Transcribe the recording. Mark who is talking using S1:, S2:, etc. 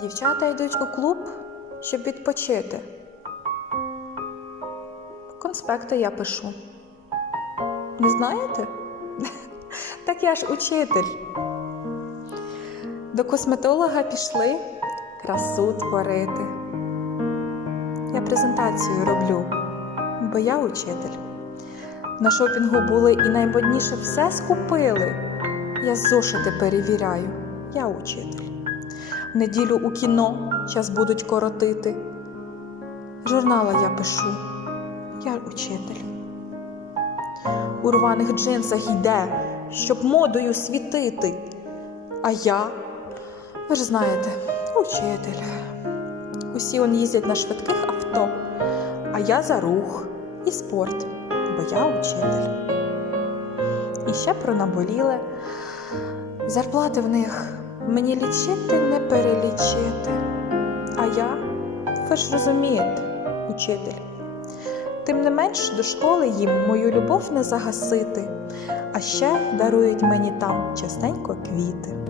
S1: Дівчата йдуть у клуб, щоб відпочити. Конспекти я пишу. Не знаєте? Так я ж учитель. До косметолога пішли красу творити. Я презентацію роблю, бо я учитель. На шопінгу були і наймодніше все скупили. Я зошити перевіряю, я учитель. Неділю у кіно час будуть коротити. Журнала я пишу, я учитель. У рваних джинсах йде, щоб модою світити. А я, ви ж знаєте, учитель. Усі он їздять на швидких авто, а я за рух і спорт, бо я учитель. І ще про наболіле. Зарплати в них мені лічити не перелічити. А я, ви ж розумієте, учитель. Тим не менш до школи їм мою любов не загасити, а ще дарують мені там частенько квіти.